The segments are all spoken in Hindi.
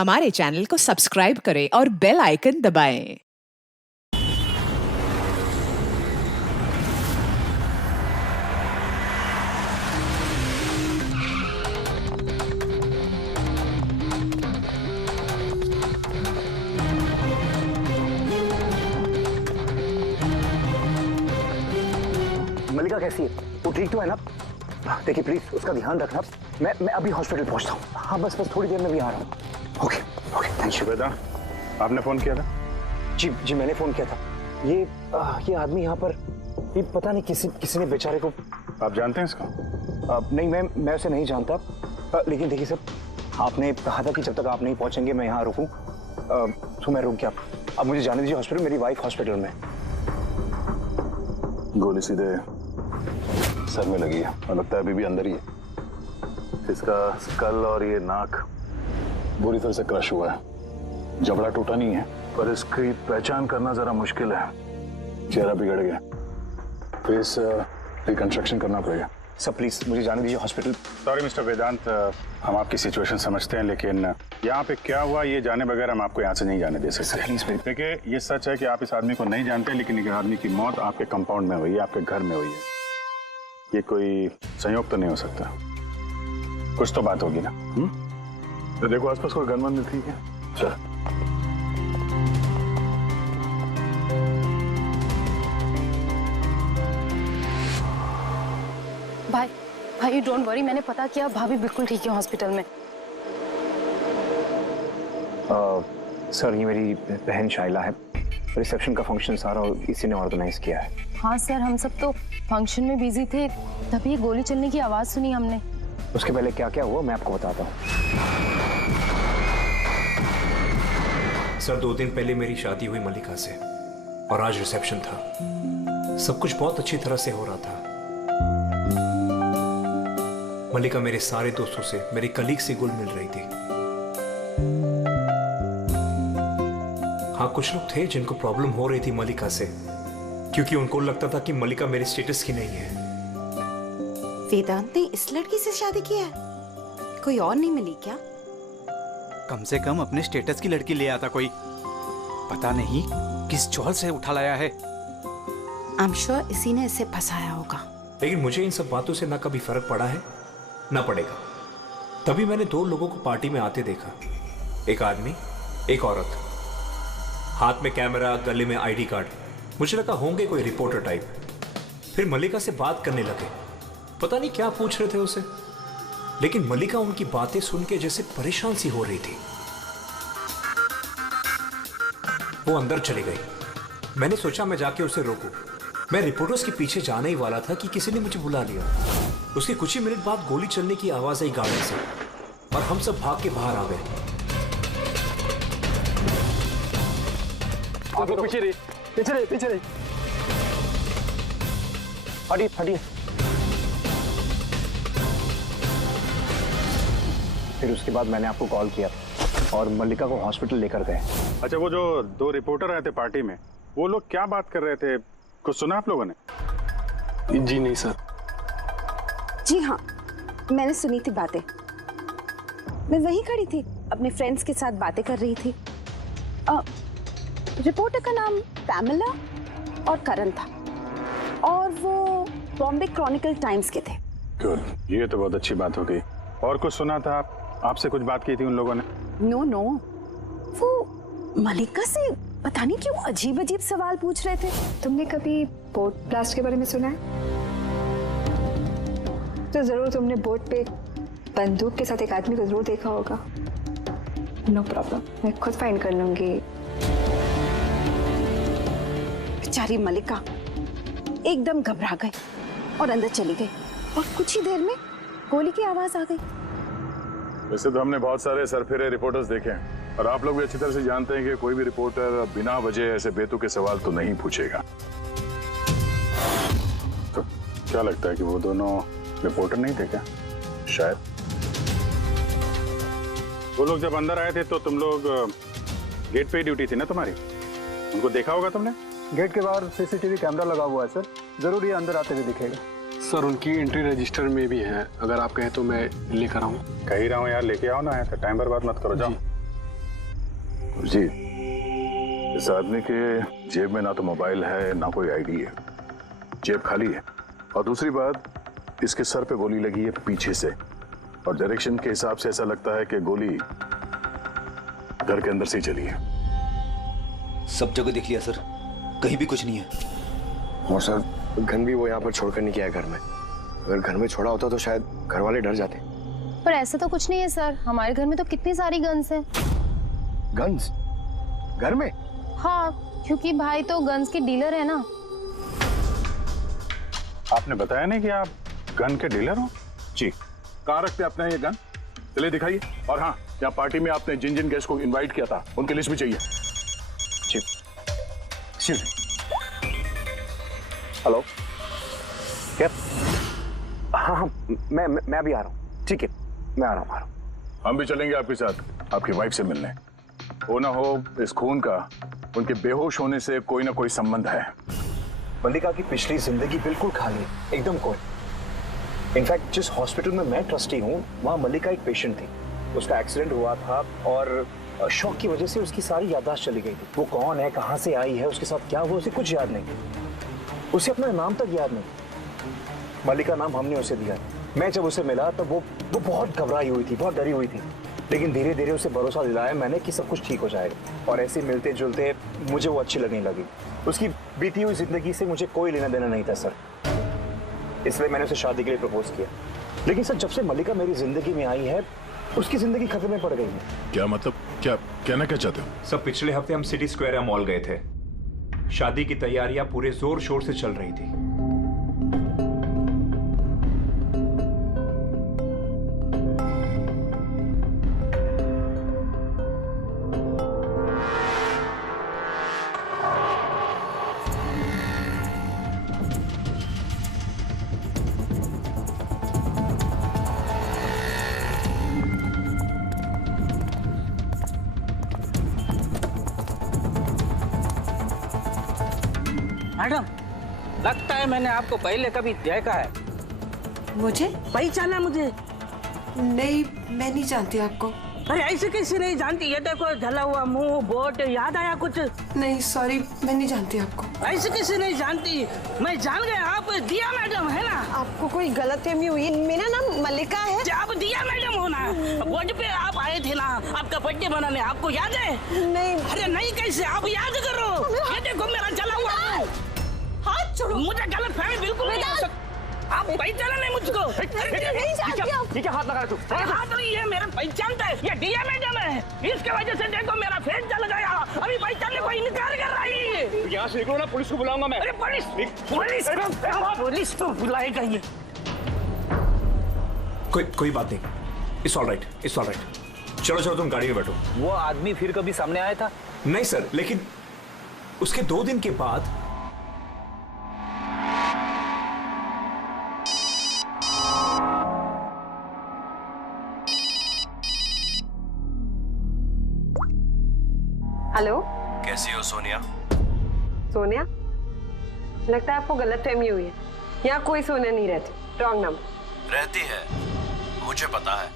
हमारे चैनल को सब्सक्राइब करें और बेल आइकन दबाएं। मलिका कैसी है? वो ठीक तो है ना? देखिए प्लीज उसका ध्यान रखना। मैं अभी हॉस्पिटल पहुंचता हूँ। हाँ बस थोड़ी देर में भी आ रहा हूँ। Okay thank you. बेटा आपने फोन किया था? जी मैंने फोन किया था। ये आदमी यहाँ पर ये पता नहीं किसी ने बेचारे को। आप जानते हैं इसको? नहीं मैं उसे नहीं जानता। लेकिन देखिए सर, आपने कहा था कि जब तक आप नहीं पहुंचेंगे मैं यहाँ रुकूं, तो मैं रुक गया। अब मुझे जाने दीजिए हॉस्पिटल, मेरी वाइफ हॉस्पिटल में। गोली सीधे सर में लगी है और लगता है अभी भी अंदर ही है। इसका स्कल और ये नाक बुरी तरह से क्रश हुआ है। जबड़ा टूटा नहीं है पर इसकी पहचान करना जरा मुश्किल है। चेहरा बिगड़ गया, फेस रिकंस्ट्रक्शन करना पड़ेगा। सर प्लीज मुझे जाने दीजिए हॉस्पिटल। सॉरी मिस्टर वेदांत, हम आपकी सिचुएशन समझते हैं लेकिन यहाँ पे क्या हुआ ये जाने बगैर हम आपको यहाँ से नहीं जाने दे सकते। देखिए ये सच है कि आप इस आदमी को नहीं जानते, लेकिन एक आदमी की मौत आपके कंपाउंड में हुई है, आपके घर में हुई है। ये कोई संयोग तो नहीं हो सकता, कुछ तो बात होगी ना। तो देखो आसपास कोई गन वन ठीक है। चल भाई डोंट वरी, मैंने पता किया, भाभी बिल्कुल ठीक है हॉस्पिटल में। सर ये मेरी बहन शाइला है। रिसेप्शन का फंक्शन सारा इसी ने ऑर्गेनाइज किया है। हाँ सर, हम सब तो फंक्शन में बिजी थे, तभी गोली चलने की आवाज सुनी हमने। उसके पहले क्या क्या हुआ मैं आपको बताता हूँ। सर 2 दिन पहले मेरी शादी हुई मलिका से और आज रिसेप्शन था। सब कुछ बहुत अच्छी तरह से हो रहा था। मलिका मेरे सारे दोस्तों से, मेरे कलीग से घुल मिल रही थी। हाँ कुछ लोग थे जिनको प्रॉब्लम हो रही थी मलिका से, क्योंकि उनको लगता था कि मलिका मेरे स्टेटस की नहीं है। वेदांत ने इस लड़की से शादी किया है? कोई और नहीं मिली क्या? कम से कम अपने स्टेटस की लड़की ले आता कोई। पता नहीं किस चौल से उठा लाया है। आई एम श्योर इसी ने इसे फंसाया होगा। लेकिन मुझे इन सब बातों से ना कभी फर्क पड़ा है ना पड़ेगा। तभी मैंने 2 लोगों को पार्टी में आते देखा, एक आदमी एक औरत, हाथ में कैमरा, गले में आईडी कार्ड। मुझे लगा होंगे कोई रिपोर्टर टाइप। फिर मलिका से बात करने लगे, पता नहीं क्या पूछ रहे थे उसे, लेकिन मलिका उनकी बातें सुन के जैसे परेशान सी हो रही थी। वो अंदर चली गई। मैंने सोचा मैं जाके उसे रोकूं। मैं रिपोर्टर्स के पीछे जाने ही वाला था कि किसी ने मुझे बुला लिया। उसके कुछ ही मिनट बाद गोली चलने की आवाज आई गाड़ी से और हम सब भाग के बाहर आ गए। पीछे रही। हटिए। फिर उसके बाद मैंने आपको कॉल किया और मल्लिका को हॉस्पिटल लेकर गए। अच्छा, वो जो 2 रिपोर्टर आए थे पार्टी में, वो लोग क्या बात कर रहे थे, कुछ सुना आप लोगों ने? जी नहीं सर। जी हाँ, मैंने सुनी थी बातें। मैं वहीं खड़ी थी, अपने फ्रेंड्स के साथ बातें कर रही थी। रिपोर्टर का नाम पैमेला और करण था और वो बॉम्बे क्रॉनिकल टाइम्स के थे। गुड, ये तो बहुत अच्छी बात हो गई। और कुछ सुना था आपसे कुछ बात की थी उन लोगों ने? नो, वो मलिका से पता नहीं क्यों अजीब सवाल पूछ रहे थे। तुमने कभी बोट ब्लास्ट के बारे में सुना है? तो जरूर तुमने बोट पे बंदूक के साथ एक आदमी को जरूर देखा होगा। नो प्रॉब्लम, मैं खुद फाइंड कर लूंगी। बेचारी मलिका एकदम घबरा गई और अंदर चली गई और कुछ ही देर में गोली की आवाज आ गई। वैसे तो हमने बहुत सारे सरफिरे रिपोर्टर्स देखे हैं और आप लोग भी अच्छी तरह से जानते हैं कि कोई भी रिपोर्टर बिना वजह ऐसे बेतुके सवाल तो नहीं पूछेगा। तो क्या लगता है कि वो दोनों रिपोर्टर नहीं थे क्या? शायद। वो लोग जब अंदर आए थे तो तुम लोग गेट पे ड्यूटी थी ना तुम्हारी, उनको देखा होगा तुमने? गेट के बाहर सीसीटीवी कैमरा लगा हुआ है सर, जरूर ये अंदर आते हुए दिखेगा। सर उनकी एंट्री रजिस्टर में भी है, अगर आप कहें तो मैं लेकर आऊँ। कह ही रहा हूँ यार, लेके आओ ना, ऐसा टाइम बर्बाद मत करो, जाओ। जी, इस आदमी के जेब में ना तो मोबाइल है ना कोई आईडी है, जेब खाली है। और दूसरी बात, इसके सर पे गोली लगी है पीछे से, और डायरेक्शन के हिसाब से ऐसा लगता है कि गोली घर के अंदर से ही चली है। सब जगह देख लिया सर, कहीं भी कुछ नहीं है। और सर, गन भी वो यहाँ पर छोड़कर नहीं गया है घर में। अगर घर में छोड़ा होता तो शायद घर वाले डर जाते। पर ऐसा तो कुछ नहीं है सर, हमारे घर में तो कितनी सारी गन्स हैं। गन्स? घर में? हाँ, क्योंकि भाई तो गन्स के डीलर है ना। आपने बताया नहीं कि आप गन के डीलर हो? जी। कहाँ रखते अपने ये गन? चलिए दिखाइए। और हाँ, यहाँ पार्टी में आपने जिन जिन गेस्ट को इनवाइट किया था उनकी लिस्ट भी चाहिए। जी। हेलो, क्या? हाँ हाँ, मैं अभी आ रहा हूँ। ठीक है, मैं आ रहा हूँ। हम भी चलेंगे आपके साथ, आपकी वाइफ से मिलने। हो ना हो इस खून का उनके बेहोश होने से कोई ना कोई संबंध है। मल्लिका की पिछली जिंदगी बिल्कुल खाली, एकदम कोई। इनफैक्ट जिस हॉस्पिटल में मैं ट्रस्टी हूँ, वहाँ मल्लिका एक पेशेंट थी। उसका एक्सीडेंट हुआ था और शॉक की वजह से उसकी सारी याददाश्त चली गई थी। वो कौन है, कहाँ से आई है, उसके साथ क्या हुआ, उसे कुछ याद नहीं। उसे अपना नाम तक याद नहीं। मल्लिका नाम हमने उसे दिया। मैं जब उसे मिला तब वो बहुत घबराई हुई थी, बहुत डरी हुई थी। लेकिन धीरे धीरे उसे भरोसा दिलाया मैंने कि सब कुछ ठीक हो जाएगा। और ऐसे मिलते जुलते मुझे वो अच्छी लगने लगी। उसकी बीती हुई जिंदगी से मुझे कोई लेना देना नहीं था सर, इसलिए मैंने उसे शादी के लिए प्रपोज किया। लेकिन सर, जब से मल्लिका मेरी जिंदगी में आई है, उसकी जिंदगी खतरे में पड़ गई है। क्या मतलब, क्या कहना क्या चाहते हो? सब पिछले हफ्ते हम सिटी स्क्वायर या मॉल गए थे। शादी की तैयारियां पूरे जोर शोर से चल रही थी। मैडम, लगता है मैंने आपको पहले कभी देखा है। मुझे पहचाना मुझे? नहीं, मैं नहीं जानती आपको। अरे ऐसे कैसे नहीं जानती? ये देखो, जला हुआ मुंह, बोट, याद आया कुछ? नहीं सॉरी, मैं नहीं जानती आपको। ऐसे कैसे नहीं जानती? मैं जान गया, आप दिया मैडम है ना? आपको कोई गलतफहमी हुई, मेरा नाम मल्लिका है। आप दिया मैडम हो ना? बोर्ड पे आप आए थे ना आपका बर्थडे मनाने, आपको याद है? नहीं। अरे नहीं कैसे, आप याद करो। ये देखो मेरा जला हुआ मुंह। हाथ छोड़ो। मुझे गलतफहमी बिल्कुल नहीं हो सकती। आप पहचाना नहीं मुझको? नहीं हाथ लगा तू? हाथ नहीं है, मेरा पहचानता है। ये दिया मैडम है, इसके वजह से देखो मेरा फेस जल गया। अभी पहचानने को इनकार कर रही है। यहाँ से निकलो ना, पुलिस को बुलाऊंगा मैं। अरे पुलिस तो बुलाएगा ये। कोई बात नहीं, it's all right, it's all right. चलो तुम गाड़ी में बैठो। वो आदमी फिर कभी सामने आया था? नहीं सर, लेकिन उसके 2 दिन के बाद हेलो, कैसी हो सोनिया? सोनिया? लगता है आपको गलतफहमी हुई है। यहाँ कोई सोनिया नहीं रहती, रॉन्ग नंबर। रहती है, मुझे पता है।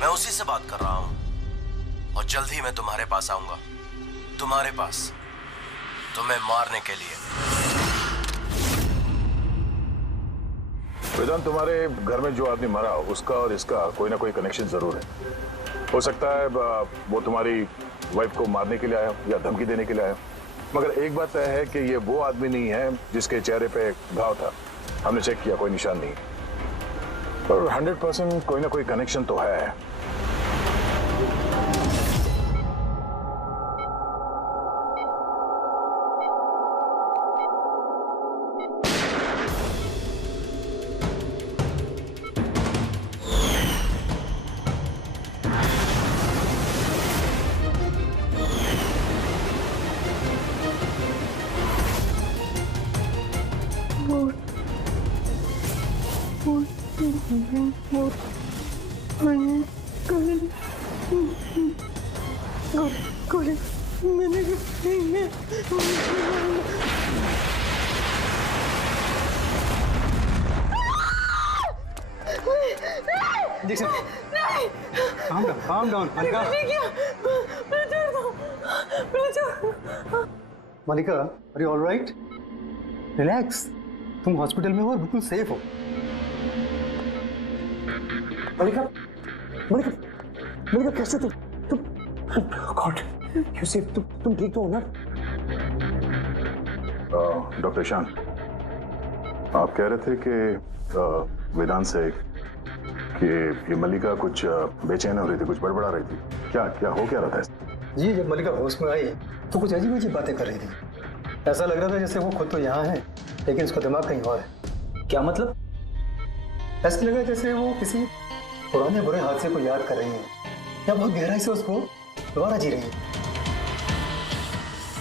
मैं उसी से बात कर रहा हूँ और जल्द ही मैं तुम्हारे पास आऊंगा। तुम्हारे पास, तुम्हें मारने के लिए। वेदांत, तुम्हारे घर में जो आदमी मरा उसका और इसका कोई ना कोई कनेक्शन जरूर है। हो सकता है वो तुम्हारी वाइफ को मारने के लिए आया या धमकी देने के लिए आया, मगर एक बात तय है कि ये वो आदमी नहीं है जिसके चेहरे पे घाव था। हमने चेक किया, कोई निशान नहीं, पर 100% कोई ना कोई कनेक्शन तो है। Calm down, Malika. Malika, are you all right? Relax, तुम हॉस्पिटल में हो और बिल्कुल सेफ हो। मलिका, मलिका, मलिका कैसे तुम गॉड, यू सेफ, तुम ठीक तो हो ना? डॉक्टर ईशान, आप कह रहे थे कि वेदांत से कि ये मल्लिका कुछ बेचैन हो रही थी, कुछ बड़बड़ा रही थी, क्या क्या हो क्या रहा था? जी, जब मलिका होश में आई तो कुछ अजीब अजीब बातें कर रही थी। ऐसा लग रहा था जैसे वो खुद तो यहाँ है लेकिन उसका दिमाग कहीं और है। क्या मतलब? ऐसा लगा जैसे वो किसी पुराने बुरे हादसे को याद कर रही है या बहुत गहराई से उसको दोबारा जी रही है।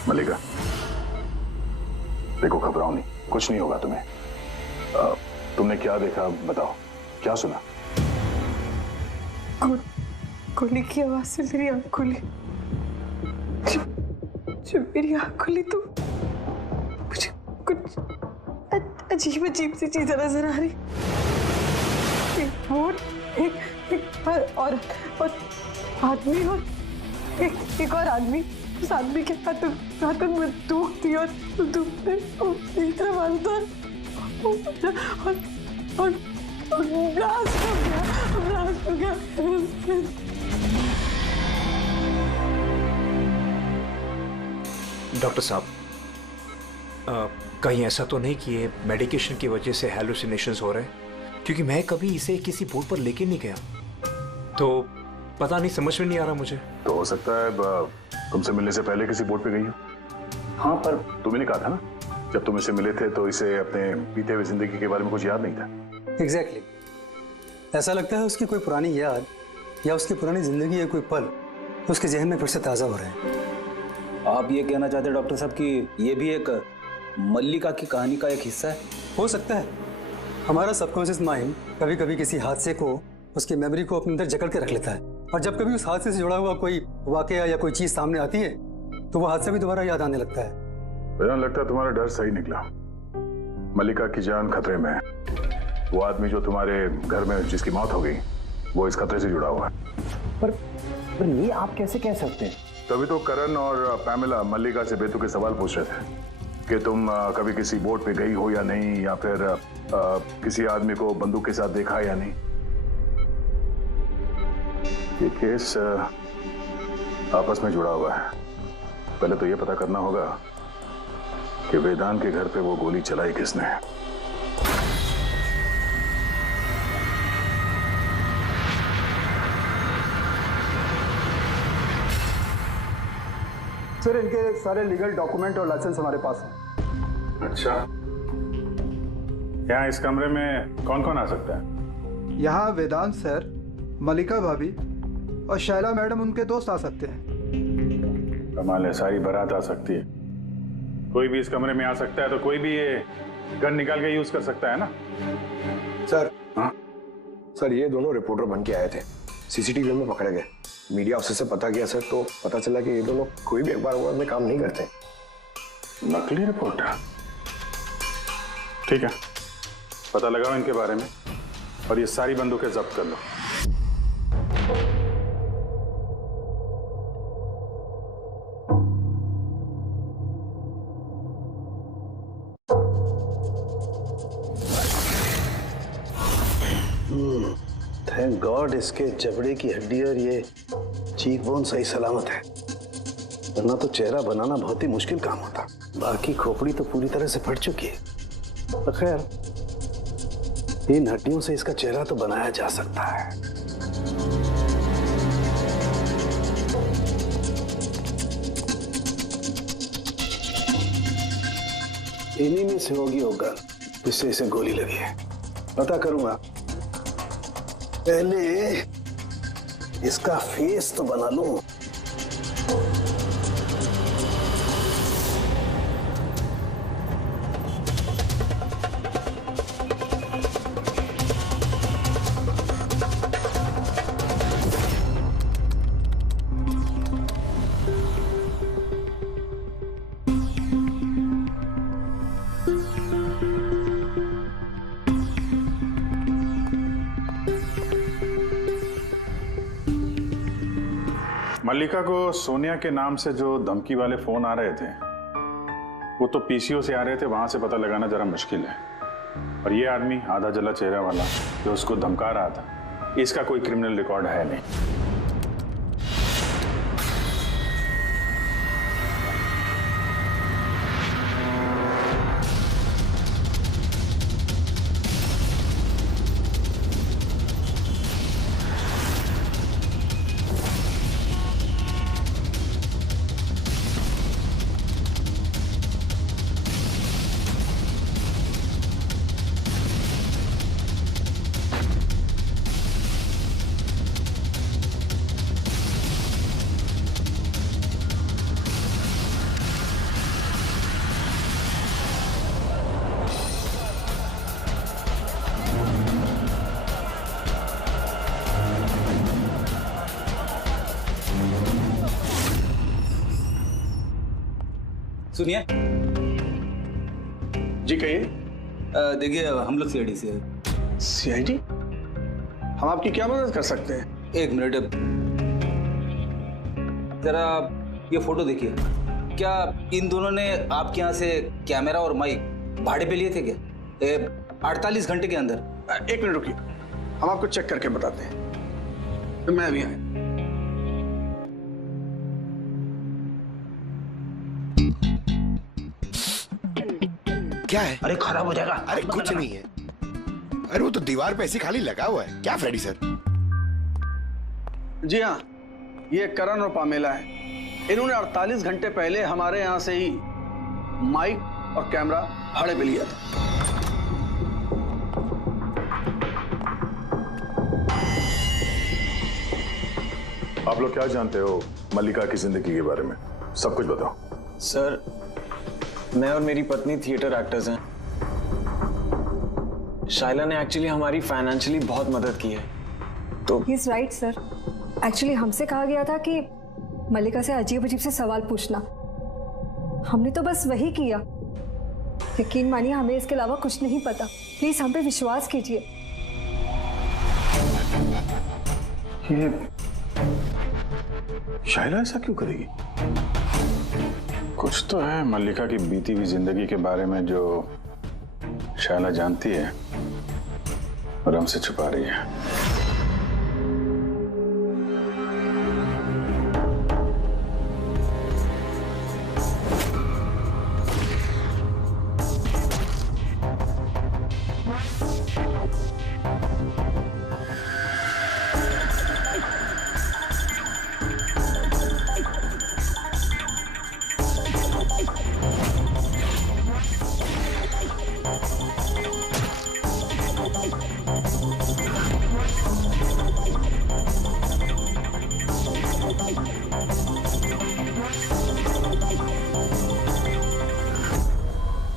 मल्लिका, देखो घबराओ नहीं, कुछ नहीं होगा तुम्हें। तुमने क्या देखा बताओ, क्या सुना? गोली की आवाज से मेरी आंख खुली। जब मेरी आंख खुली तो मुझे कुछ अजीब अजीब सी चीजें नजर आ रही। एक बोट, एक और आदमी और एक और आदमी। उस आदमी के हाथ में बंदूक थी और बंदूक में तरफ अंदर और ब्लास्ट हो गया। डॉक्टर साहब, कहीं ऐसा तो नहीं कि ये मेडिकेशन की वजह से हैलुसिनेशंस हो रहे हैं? क्योंकि मैं कभी इसे किसी बोर्ड पर लेके नहीं गया, तो पता नहीं, समझ में नहीं आ रहा मुझे। तो हो सकता है तुमसे मिलने से पहले किसी बोर्ड पे गई हो। हाँ, पर तुमने कहा था ना जब तुम इसे मिले थे तो इसे अपने बीते हुए जिंदगी के बारे में कुछ याद नहीं था। एग्जैक्टली, ऐसा लगता है उसकी कोई पुरानी याद या उसकी पुरानी जिंदगी या कोई पल उसके जहन में फिर से ताज़ा हो रहे हैं। आप ये कहना चाहते हैं डॉक्टर साहब कि ये भी एक मल्लिका की कहानी का एक हिस्सा है? हो सकता है। हमारा सबकॉन्शियस माइंड कभी कभी किसी हादसे को, उसकी मेमोरी को अपने अंदर जकड़ के रख लेता है, और जब कभी उस हादसे से जुड़ा हुआ कोई वाकया या कोई चीज सामने आती है तो वो हादसा भी दोबारा याद आने लगता है। मुझे लगता है तुम्हारा डर सही निकला। मल्लिका की जान खतरे में है। वो आदमी जो तुम्हारे घर में जिसकी मौत हो गई वो इस खतरे से जुड़ा हुआ है। पर ये आप कैसे कह सकते हैं? तभी तो करण और पैमिला मल्लिका से बेतुके सवाल पूछ रहे थे कि तुम कभी किसी बोट पे गई हो या नहीं, या फिर किसी आदमी को बंदूक के साथ देखा या नहीं। ये केस आपस में जुड़ा हुआ है। पहले तो ये पता करना होगा कि वेदांत के घर पे वो गोली चलाई किसने। सर, इनके सारे लीगल डॉक्यूमेंट और लाइसेंस हमारे पास हैं। अच्छा, यहाँ इस कमरे में कौन कौन आ सकता है? यहाँ वेदांत सर, मल्लिका भाभी और शैला मैडम उनके दोस्त आ सकते हैं। कमाल है, सारी बारात आ सकती है। कोई भी इस कमरे में आ सकता है, तो कोई भी ये गन निकाल के यूज कर सकता है ना? सर, हाँ सर, ये दोनों रिपोर्टर बन के आए थे, सीसीटीवी में पकड़े गए। मीडिया ऑफिसर से पता किया सर, तो पता चला कि ये दोनों कोई भी अखबार में काम नहीं करते। नकली रिपोर्टर? ठीक है, पता लगाओ इनके बारे में और ये सारी बंदूकें जब्त कर लो। थैंक गॉड इसके जबड़े की हड्डी और ये चीक बोन सही सलामत है, वरना तो चेहरा बनाना बहुत ही मुश्किल काम होता। बाकी खोपड़ी तो पूरी तरह से फट चुकी है। तो खैर, इन हड्डियों से इसका चेहरा तो बनाया जा सकता है। इन्हीं में से होगी वो गन जिससे इसे गोली लगी है। पता करूंगा, पहले इसका फेस तो बना लूं। मल्लिका को सोनिया के नाम से जो धमकी वाले फोन आ रहे थे वो तो पीसीओ से आ रहे थे, वहां से पता लगाना जरा मुश्किल है। और ये आदमी आधा जला चेहरा वाला जो उसको धमका रहा था, इसका कोई क्रिमिनल रिकॉर्ड है नहीं। सुनिए जी, कहिए। देखिए हम लोग सीआईडी से हैं। सीआईडी? हम आपकी क्या मदद कर सकते हैं? एक मिनट, जरा ये फोटो देखिए। क्या इन दोनों ने आपके यहाँ से कैमरा और माइक भाड़े पे लिए थे क्या 48 घंटे के अंदर? एक मिनट रुकिए, हम आपको चेक करके बताते हैं। तो मैं अभी आया। क्या है? अरे खराब हो जाएगा। अरे कुछ नहीं है। अरे वो तो दीवार पे ऐसे खाली लगा हुआ है। क्या फ्रेडी सर? जी हाँ, ये करण और पामेला है। इन्होंने 48 घंटे पहले हमारे यहाँ से ही माइक और कैमरा भाड़े पे लिया था। आप लोग क्या जानते हो मल्लिका की जिंदगी के बारे में? सब कुछ बताओ। सर, मैं और मेरी पत्नी थिएटर एक्टर्स हैं। शाइला ने एक्चुअली हमारी फाइनेंशियली बहुत मदद की है। तो he is right sir. Actually हमसे कहा गया था कि मल्लिका से अजीब अजीब से सवाल पूछना। हमने तो बस वही किया। यकीन मानिए हमें इसके अलावा कुछ नहीं पता। प्लीज हम पे विश्वास कीजिए। ये शाइला ऐसा क्यों करेगी? कुछ तो है मल्लिका की बीती हुई जिंदगी के बारे में जो शाइला जानती है और हमसे छुपा रही है।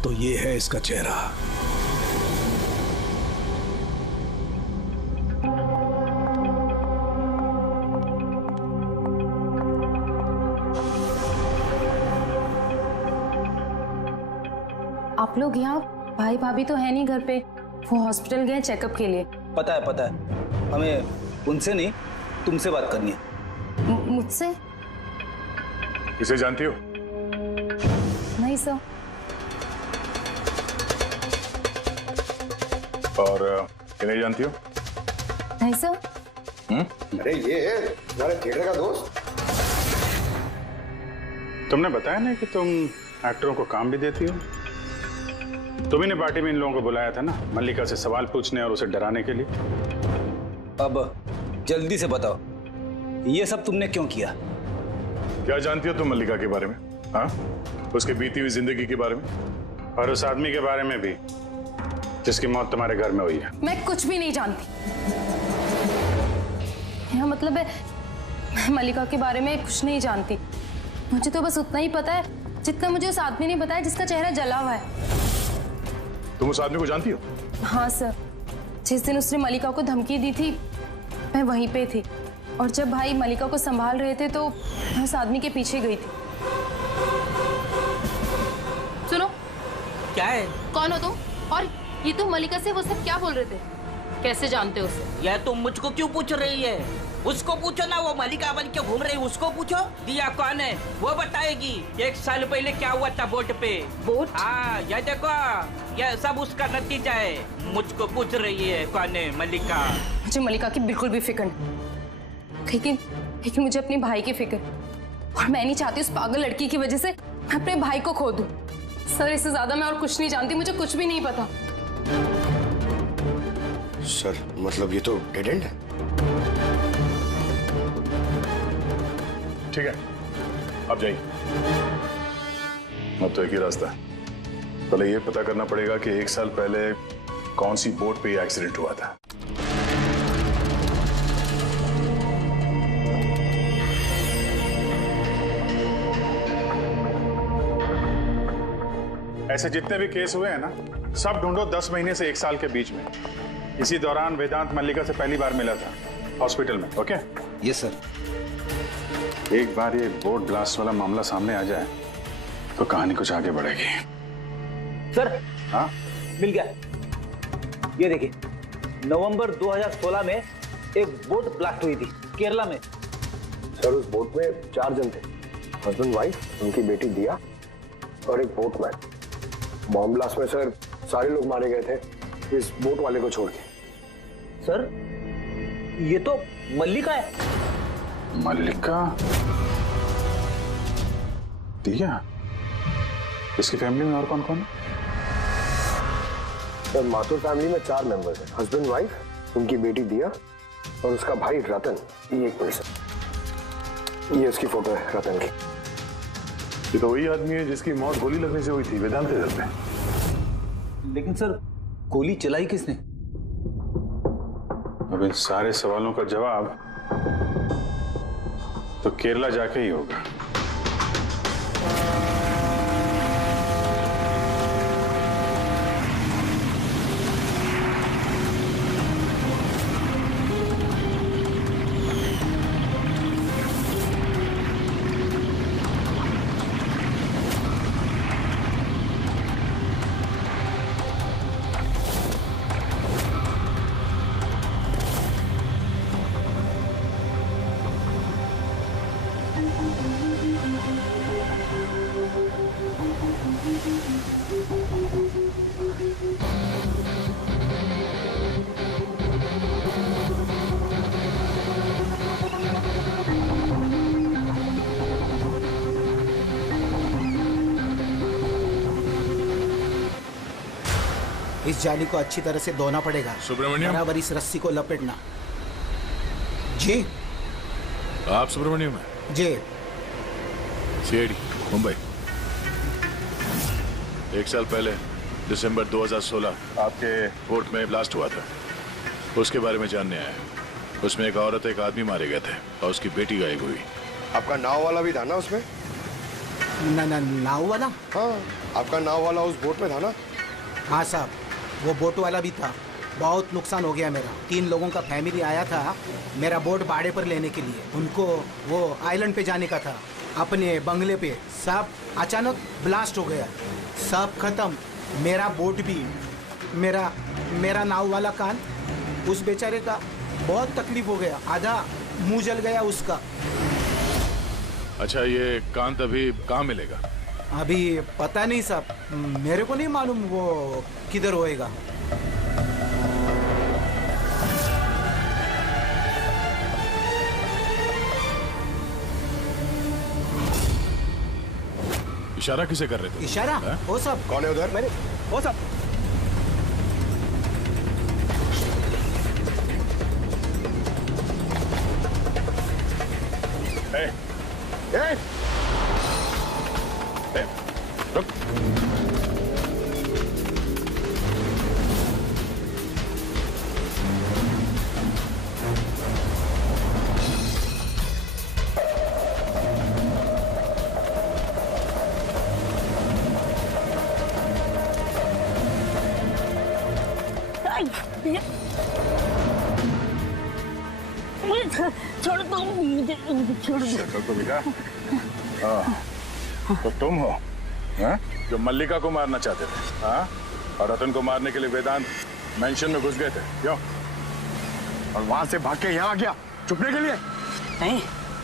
तो ये है इसका चेहरा। आप लोग यहाँ, भाई भाभी तो है नहीं घर पे, वो हॉस्पिटल गए चेकअप के लिए। पता है, हमें उनसे नहीं तुमसे बात करनी है। मुझसे? इसे जानती हो? नहीं सर। और नहीं जानती हो? नहीं सर। अरे ये तुम्हारे थिएटर का दोस्त। तुमने बताया ना कि तुम एक्टरों को काम भी देती हो। तुम्ही ने पार्टी में इन लोगों को बुलाया था ना, मल्लिका से सवाल पूछने और उसे डराने के लिए। अब जल्दी से बताओ, ये सब तुमने क्यों किया? क्या जानती हो तुम मल्लिका के बारे में? हाँ, उसकी बीती हुई जिंदगी के बारे में और उस आदमी के बारे में भी जिसकी मौत तुम्हारे घर में हुई है। मैं कुछ भी नहीं जानती। यह मतलब है मैं मल्लिका के बारे में कुछ नहीं जानती। मुझे तो बस उतना ही पता है जितना मुझे उस आदमी ने बताया जिसका चेहरा जला हुआ है। तुम उस आदमी को जानती हो? हाँ सर, जिस दिन उसने मल्लिका को धमकी दी थी मैं वहीं पे थी, और जब भाई मल्लिका को संभाल रहे थे तो मैं उस आदमी के पीछे गई थी। सुनो, क्या है? कौन हो तुम? और ये तुम मल्लिका से वो सब क्या बोल रहे थे? कैसे जानते हो उसे? यह तुम मुझको क्यों पूछ रही है? उसको पूछो ना, वो मलिका बन के घूम रही, उसको पूछो। दिया कौन है वो बताएगी। 1 साल पहले क्या हुआ था बोट पे। बोट? हाँ, ये देखो, ये सब उसका नतीजा है। मुझको पूछ रही है कौन है मलिका। मुझे मलिका की बिल्कुल भी फिक्र नहीं, लेकिन मुझे अपने भाई की फिक्र, और मैं नहीं चाहती उस पागल लड़की की वजह से मैं अपने भाई को खो दूं। सर, इससे ज्यादा मैं और कुछ नहीं जानती, मुझे कुछ भी नहीं पता। सर मतलब ये तो डेड एंड है। ठीक है, अब जाइए। अब तो एक ही रास्ता है, पहले ये पता करना पड़ेगा कि 1 साल पहले कौन सी बोट पे ये एक्सीडेंट हुआ था। ऐसे जितने भी केस हुए हैं ना, सब ढूंढो 10 महीने से 1 साल के बीच में। इसी दौरान वेदांत मल्लिका से पहली बार मिला था हॉस्पिटल में। ओके? Yes sir. एक बार ये बोट ब्लास्ट वाला मामला सामने आ जाए तो कहानी कुछ आगे बढ़ेगी। सर, हाँ, मिल गया। ये देखिए, नवंबर 2016 में एक बोट ब्लास्ट हुई थी केरला में। सर उस बोट में 4 जन थे, हस्बैंड वाइफ, उनकी बेटी दिया और एक बोटमैन। बॉम्ब ब्लास्ट में सर सारे लोग मारे गए थे, इस बोट वाले को छोड़ के। सर, ये तो मल्लिका है। मल्लिका? दिया? इसकी फैमिली में और कौन कौन है? सर माथुर फैमिली में 4 मेंबर्स हैं, हस्बैंड वाइफ, उनकी बेटी दिया और उसका भाई रतन। ये एक पर्सन, ये उसकी फोटो है रतन की। ये तो वही आदमी है जिसकी मौत गोली लगने से हुई थी वेदांत के घर पे। लेकिन सर, गोली चलाई किसने? अब इन सारे सवालों का जवाब तो केरला जाके ही होगा। इस जाली को अच्छी तरह से धोना पड़ेगा। सुब्रमण्यम, बराबर इस रस्सी को लपेटना। जी आप सुब्रमण्यम हैं? जी। सीआईडी मुंबई। 1 साल पहले दिसंबर 2016 आपके बोट में ब्लास्ट हुआ था, उसके बारे में जानने आए। उसमें एक औरत, एक आदमी मारे गए थे और उसकी बेटी गायब हुई। आपका नाव वाला भी था ना उसमें? नाव वाला? हाँ, आपका नाव वाला उस बोट में था ना? हाँ साहब, वो बोट वाला भी था। बहुत नुकसान हो गया मेरा। 3 लोगों का फैमिली आया था मेरा बोट भाड़े पर लेने के लिए। उनको वो आइलैंड पे जाने का था, अपने बंगले पे। सब अचानक ब्लास्ट हो गया, सब खत्म। मेरा बोट भी, मेरा नाव वाला कान, उस बेचारे का बहुत तकलीफ हो गया। आधा मुंह जल गया उसका। अच्छा, ये कान अभी कहाँ मिलेगा? अभी पता नहीं साहब, मेरे को नहीं मालूम वो किधर होएगा। इशारा किसे कर रहे थे? इशारा? वो सब कौन है उधर? मेरे वो सब रुक। छोड़ दो मुझे, छोड़ दो। शक्ल को दिखा। तो तुम हो हा? जो मल्लिका को मारना चाहते थे, हाँ? और रतन को मारने के लिए वेदांत मेंशन में घुस गए थे, क्यों? और वहां से भाग के यहाँ आ गया। छुपने के लिए? नहीं।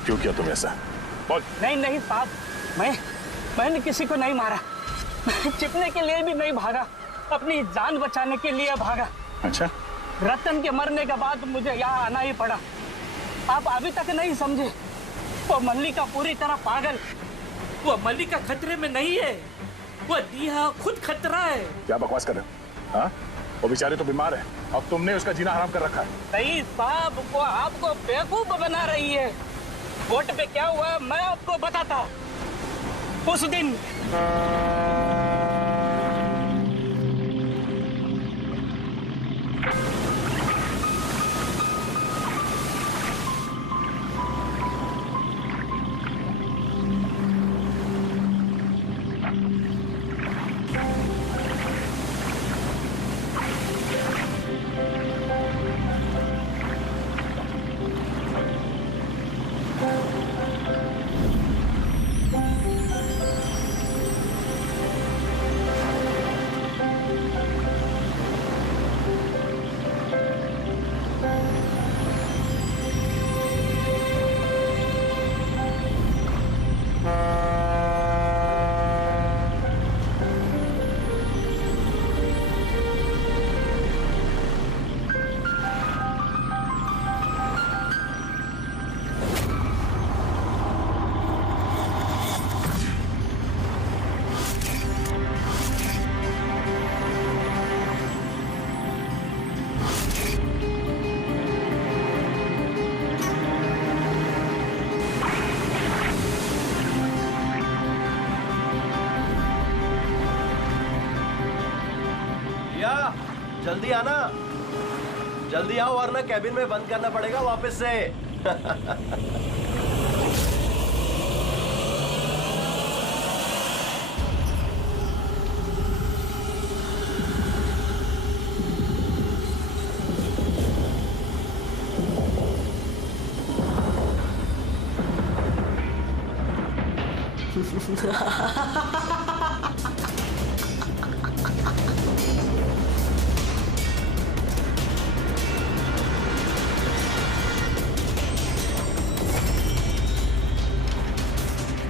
क्यों किया तुम ऐसा? बोल। नहीं नहीं साहब, मैंने किसी को नहीं मारा। छिपने के लिए भी नहीं भागा, अपनी जान बचाने के लिए भागा। अच्छा। रतन के मरने के बाद मुझे यहाँ आना ही पड़ा। आप अभी तक नहीं समझे, वो मल्लिका पूरी तरह पागल। वो मल्लिका खतरे में नहीं है, वो दिया खुद खतरा है। क्या बकवास कर रहे हो? हाँ? वो बेचारे तो बीमार है, अब तुमने उसका जीना हराम कर रखा है। नहीं साहब, वो आपको बेवकूफ बना रही है। बोट पे क्या हुआ मैं आपको बताता। उस दिन जल्दी आना, जल्दी आओ वरना कैबिन में बंद करना पड़ेगा वापस से।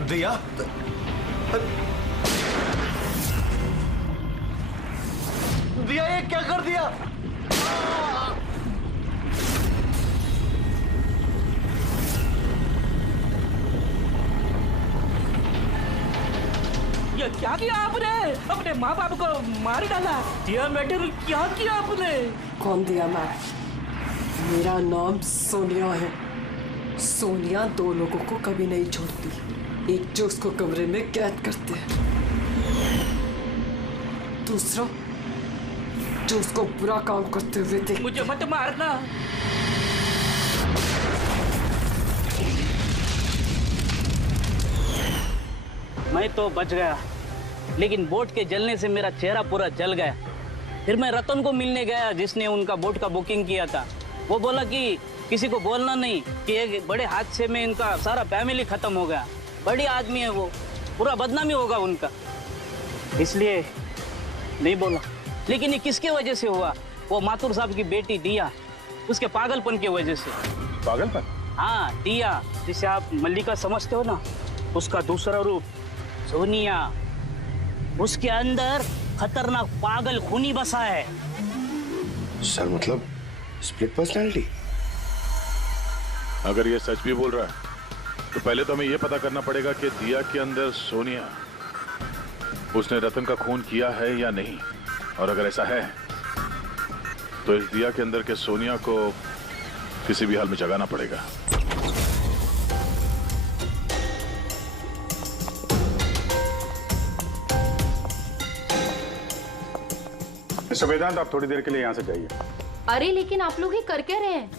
दिया दिया ये क्या कर दिया? ये क्या किया आपने? अपने माँ बाप को मार डाला। दिया मैडम, क्या किया आपने? कौन दिया? मैं, मेरा नाम सोनिया है। सोनिया दो लोगों को कभी नहीं छोड़ती, एक जो उसको कमरे में कैद करते हैं, दूसरा जो उसको बुरा काम करते हुए देखते। मुझे मत मारना। मैं तो बच गया, लेकिन बोट के जलने से मेरा चेहरा पूरा जल गया। फिर मैं रतन को मिलने गया जिसने उनका बोट का बुकिंग किया था। वो बोला कि किसी को बोलना नहीं कि एक बड़े हादसे में इनका सारा फैमिली खत्म हो गया। बड़ी आदमी है वो, पूरा बदनामी होगा उनका, इसलिए नहीं बोला। लेकिन ये किसके वजह से हुआ? वो माथुर साहब की बेटी दिया, उसके पागलपन की वजह से। पागलपन? हाँ, दिया जिसे आप मल्लिका समझते हो ना, उसका दूसरा रूप सोनिया, उसके अंदर खतरनाक पागल खूनी बसा है। सर मतलब स्प्लिट पर्सनालिटी? अगर ये सच भी बोल रहा है तो पहले तो हमें यह पता करना पड़ेगा कि दिया के अंदर सोनिया, उसने रतन का खून किया है या नहीं। और अगर ऐसा है तो इस दिया के अंदर के सोनिया को किसी भी हाल में जगाना पड़ेगा। मिस्टर वेदांत, आप थोड़ी देर के लिए यहाँ से जाइए। अरे लेकिन आप लोग ये कर क्या रहे हैं?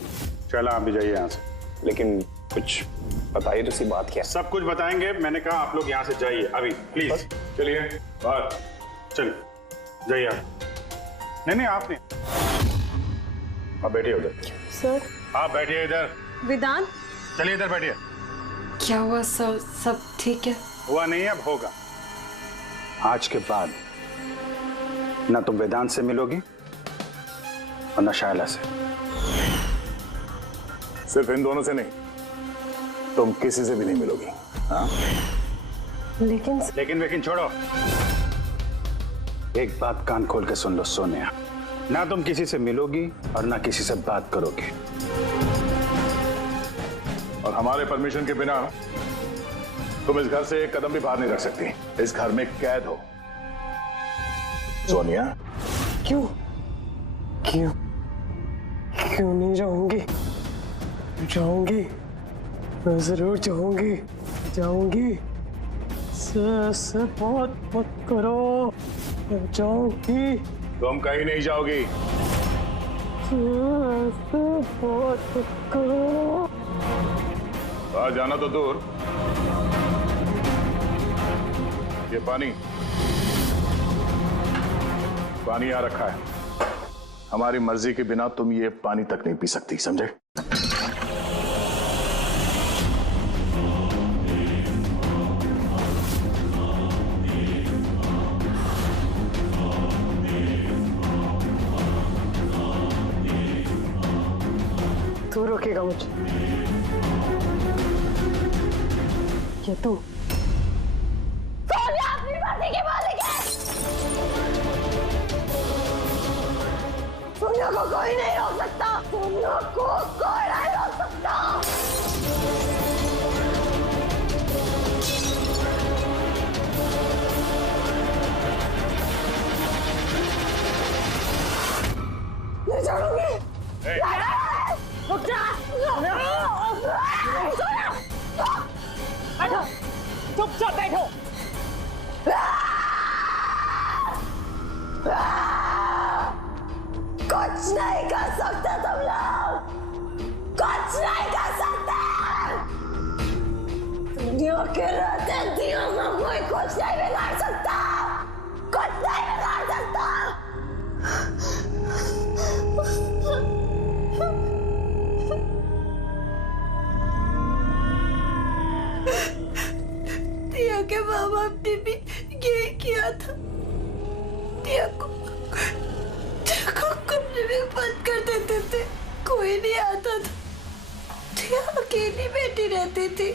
चला, आप भी जाइए यहाँ से। लेकिन कुछ बताइए तो सी बात क्या? सब कुछ बताएंगे, मैंने कहा आप लोग यहाँ से जाइए अभी, प्लीज। चलिए बाहर, चलिए जाइए आप। नहीं आप नहीं, आप बैठिए उधर। सर आप बैठिए इधर। वेदांत, चलिए इधर बैठिए। क्या हुआ? सब ठीक है? हुआ नहीं, अब होगा। आज के बाद ना तुम वेदांत से मिलोगी और ना शायला से। सिर्फ इन दोनों से नहीं, तुम किसी से भी नहीं मिलोगी। हाँ? लेकिन छोड़ो। एक बात कान खोल के सुन लो सोनिया, ना तुम किसी से मिलोगी और ना किसी से बात करोगी, और हमारे परमिशन के बिना तुम इस घर से एक कदम भी बाहर नहीं रख सकती। इस घर में कैद हो। सोनिया। क्यों क्यों क्यों नहीं जाऊंगी? जाऊंगी, मैं जरूर जाऊंगी, जाऊंगी। से बात मत करो, मैं जाऊंगी। तुम कहीं नहीं जाओगी। से बात मत करो। बाहर जाना तो दूर, ये पानी यहाँ रखा है। हमारी मर्जी के बिना तुम ये पानी तक नहीं पी सकती, समझे? तू रोकेगा मुझे? ये तू? सोनिया अपनी मर्जी की मालिक है। सोनिया को कोई नहीं रोक सकता। सोनिया को कोई नहीं रोक सकता। नहीं छोड़ूंगी। रुक जा। बैठो, चुपचाप बैठो। कुछ नहीं कर सकते तुम लोग, कुछ नहीं कर सकते। दुनिया के रहते दियों को कोई कुछ नहीं बिगाड़ सकता, कुछ नहीं बिगाड़ सकता। दिया के माँ बाप ने भी यही किया था। दिया को कमरे में बंद कर देते थे, कोई नहीं आता था। दिया अकेली बैठी रहती थी,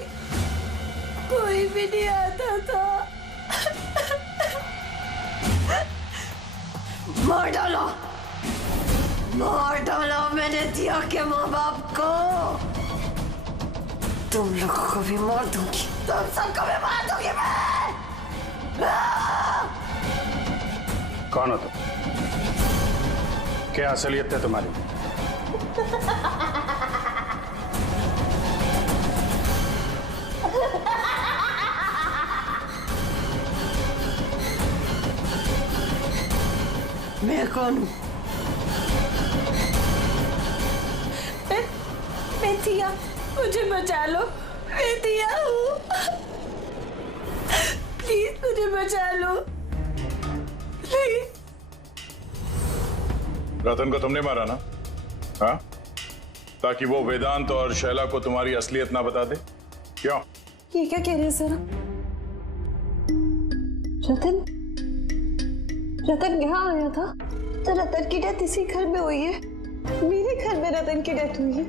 कोई भी नहीं आता था। मार डालो, मार डालो मैंने दिया के माँ बाप को। तुम लोगों को भी मार दूंगी, तुम सबको भी मार दूंगी मैं। कौन हो तुम? क्या असलियत है तुम्हारी? मैं कौन हूँ? मैं दिया, मुझे बचा लो। मैं दिया हूँ, प्लीज मुझे बचा लो, प्लीज। रतन को तुमने मारा ना? हाँ? ताकि वो वेदांत और शैला को तुम्हारी असलियत ना बता दे? क्यों? ये क्या कह रहे हैं सर? रतन यहाँ आया था? तो रतन की डेथ इसी घर में हुई है, मेरे घर में रतन की डेथ हुई है।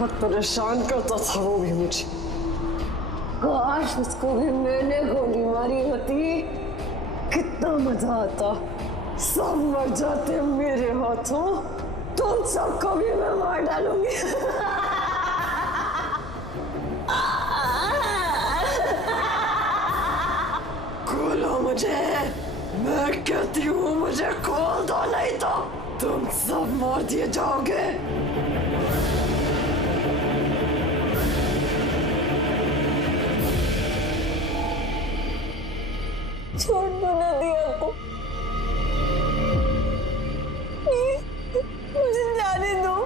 बहुत परेशान करता था वो भी मुझे। काश उसको भी मैंने गोली मारी होती, कितना मजा आता। सब मर जाते मेरे हाथों, तुम सबको भी मैं मार डालूंगी। खोलो मुझे, मैं कहती हूँ मुझे खोल दो, नहीं तो तुम सब मार दिए जाओगे। छोड़ दो ना दिया को, मुझे जाने दो,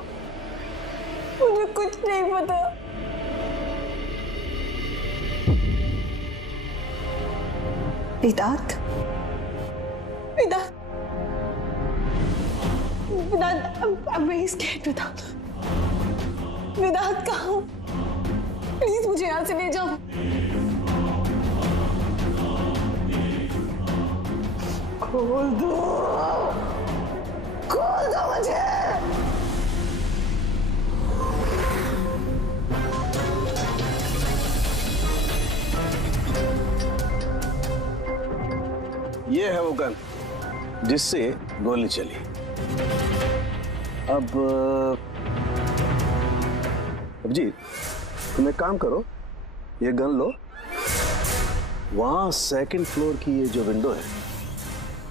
मुझे कुछ नहीं पता। वेदांत, वेदांत, वेदांत, I'm very scared वेदांत। वेदांत कहाँ हो? प्लीज मुझे यहाँ से ले जाओ। खोल दो, छोड़ दो मुझे। ये है वो गन जिससे गोली चली। अब जी तुम एक काम करो, ये गन लो, वहां सेकंड फ्लोर की ये जो विंडो है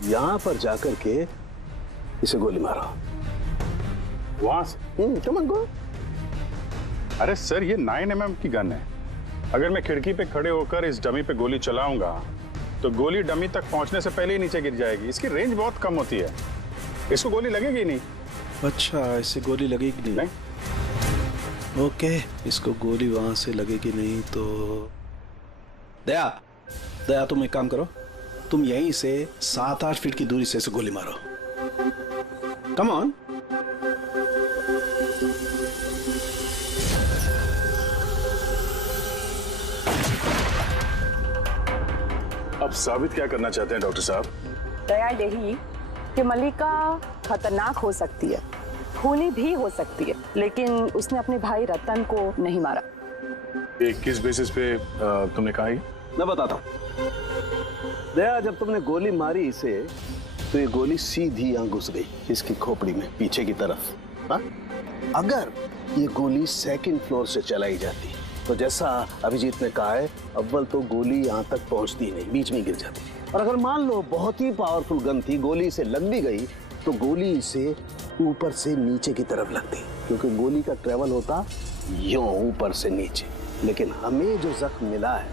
यहां पर जाकर के इसे गोली मारो। वहां से? Come on go. अरे सर ये 9mm की गन है। अगर मैं खिड़की पे खड़े होकर इस डमी पे गोली चलाऊंगा तो गोली डमी तक पहुंचने से पहले ही नीचे गिर जाएगी। इसकी रेंज बहुत कम होती है, इसको गोली लगेगी नहीं। अच्छा, इससे गोली लगेगी नहीं? ओके, इसको गोली वहां से लगेगी नहीं तो दया, दया तुम एक काम करो, तुम यहीं से 7-8 फीट की दूरी से इसे गोली मारो। Come on. अब साबित क्या करना चाहते हैं डॉक्टर साहब? दया यही कि मल्लिका खतरनाक हो सकती है, खूनी भी हो सकती है, लेकिन उसने अपने भाई रतन को नहीं मारा। किस बेसिस पे तुमने कहा? मैं बताता हूँ। दया, जब तुमने गोली मारी इसे तो ये गोली सीधी यहां घुस गई इसकी खोपड़ी में पीछे की तरफ। हा? अगर ये गोली सेकंड फ्लोर से चलाई जाती तो जैसा अभिजीत ने कहा है, अव्वल तो गोली यहां तक पहुंचती नहीं, बीच में गिर जाती। और अगर मान लो बहुत ही पावरफुल गन थी, गोली से लग भी गई तो गोली इसे ऊपर से नीचे की तरफ लगती, क्योंकि गोली का ट्रेवल होता यूं ऊपर से नीचे। लेकिन हमें जो जख्म मिला है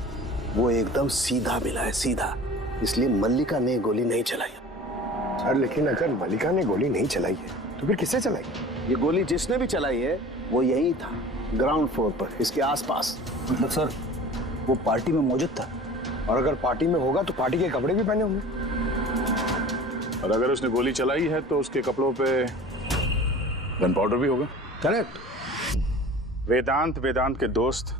वो एकदम सीधा मिला है, सीधा। इसलिए मल्लिका ने गोली नहीं चलाई। सर लेकिन अगर मल्लिका ने गोली नहीं चलाई है तो फिर किसने चलाई? ये गोली जिसने भी चलाई है वो यही था, ग्राउंड फ्लोर पर, इसके आसपास। मतलब सर वो पार्टी में मौजूद था? और अगर पार्टी में होगा तो पार्टी के कपड़े भी पहने होंगे। और अगर उसने गोली चलाई है तो उसके कपड़ों पे गन पाउडर भी होगा। करेक्ट। वेदांत के दोस्त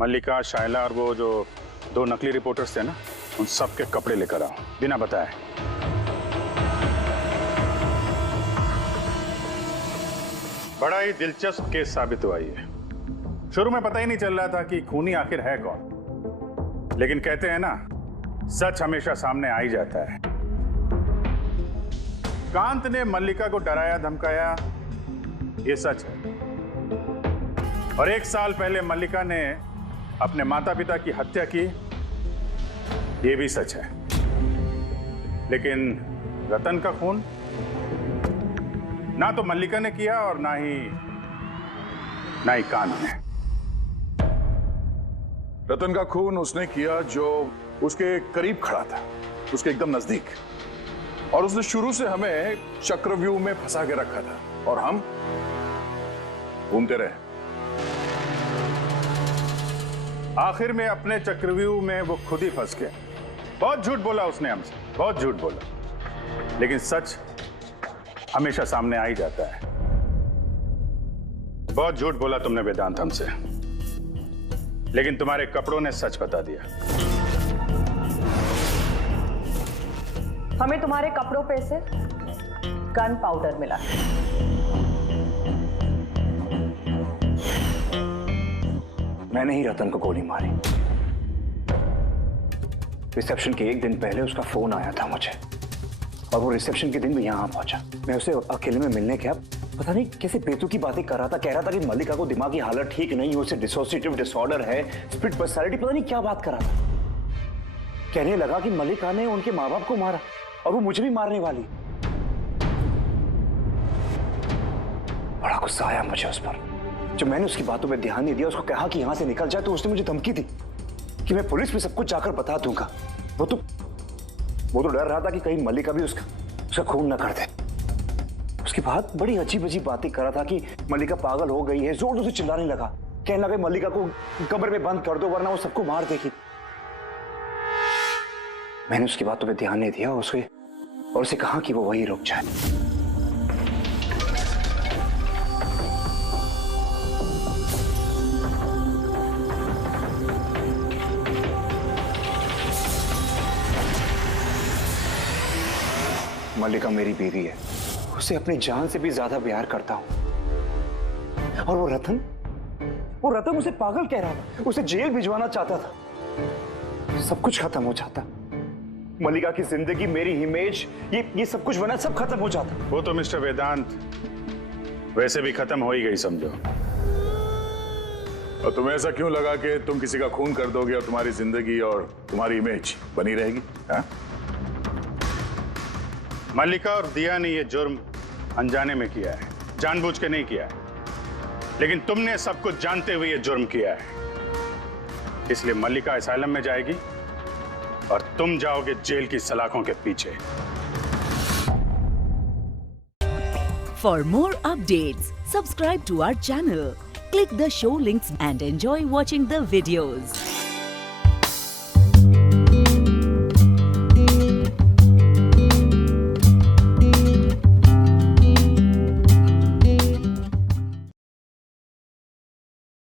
मल्लिका, शायला और वो जो 2 नकली रिपोर्टर्स थे ना, उन सब के कपड़े लेकर आओ बिना बताए। बड़ा ही दिलचस्प केस साबित हुआ ये। शुरू में पता ही नहीं चल रहा था कि खूनी आखिर है कौन, लेकिन कहते हैं ना, सच हमेशा सामने आ ही जाता है। कांत ने मल्लिका को डराया धमकाया, ये सच है। और 1 साल पहले मल्लिका ने अपने माता पिता की हत्या की, ये भी सच है। लेकिन रतन का खून ना तो मल्लिका ने किया और ना ही कांत ने। रतन का खून उसने किया जो उसके करीब खड़ा था, उसके एकदम नजदीक, और उसने शुरू से हमें चक्रव्यूह में फंसा के रखा था और हम घूमते रहे। आखिर में अपने चक्रव्यूह में वो खुद ही फंस गया। बहुत झूठ बोला उसने हमसे, बहुत झूठ बोला, लेकिन सच हमेशा सामने आ ही जाता है। बहुत झूठ बोला तुमने वेदांत हमसे, लेकिन तुम्हारे कपड़ों ने सच बता दिया। हमें तुम्हारे कपड़ों पे से गन पाउडर मिला। मैंने ही रतन को गोली मारी। रिसेप्शन के 1 दिन पहले उसका फोन आया था मुझे, और वो रिसेप्शन के दिन भी यहाँ पहुंचा। मैं उसे अकेले में मिलने गया, पता नहीं कैसे बेतुकी की बातें कर रहा था। कह रहा था कि मल्लिका को दिमागी हालत ठीक नहीं है, उसे डिसोसिएटिव डिसऑर्डर है, स्प्लिट पर्सनालिटी, पता नहीं क्या बात कर रहा था। कहने लगा कि मल्लिका ने उनके माँ बाप को मारा और वो मुझे भी मारने वाली। बड़ा गुस्सा आया मुझे उस पर। जब मैंने उसकी बातों पे ध्यान नहीं दिया, उसको कहा कि यहां से निकल जाए, तो उसने मुझे धमकी दी कि मैं पुलिस में सब कुछ जाकर बता दूंगा। वो तो डर रहा था कि कहीं मल्लिका भी उसका खून न कर दे। उसके बाद बड़ी अजीब अजीब बातें कर रहा था कि मल्लिका पागल हो गई है, जोर से चिल्लाने लगा, कहने लगा मल्लिका को कब्र में बंद कर दो वरना वो सबको मार देगी। मैंने उसकी बातों पे ध्यान नहीं दिया और उसे कहा कि वो वहीं रुक जाए। मल्लिका मेरी बीवी है, उसे अपनी जान से भी ज्यादा प्यार करता हूं। और वो रतन उसे पागल कह रहा था, उसे जेल भिजवाना चाहता था। सब कुछ खत्म हो जाता, मल्लिका की जिंदगी, मेरी इमेज, ये सब कुछ बना, सब खत्म हो जाता। वो तो मिस्टर वेदांत वैसे भी खत्म हो ही गई समझो। और तुम्हें ऐसा क्यों लगा कि तुम किसी का खून कर दोगे और तुम्हारी जिंदगी और तुम्हारी इमेज बनी रहेगी? हा? मल्लिका और दिया ने ये जुर्म अनजाने में किया है, जानबूझ के नहीं किया है। लेकिन तुमने सब कुछ जानते हुए ये जुर्म किया है। इसलिए मल्लिका असाइलम में जाएगी और तुम जाओगे जेल की सलाखों के पीछे। For more updates, subscribe to our channel, click the show links and enjoy watching the videos.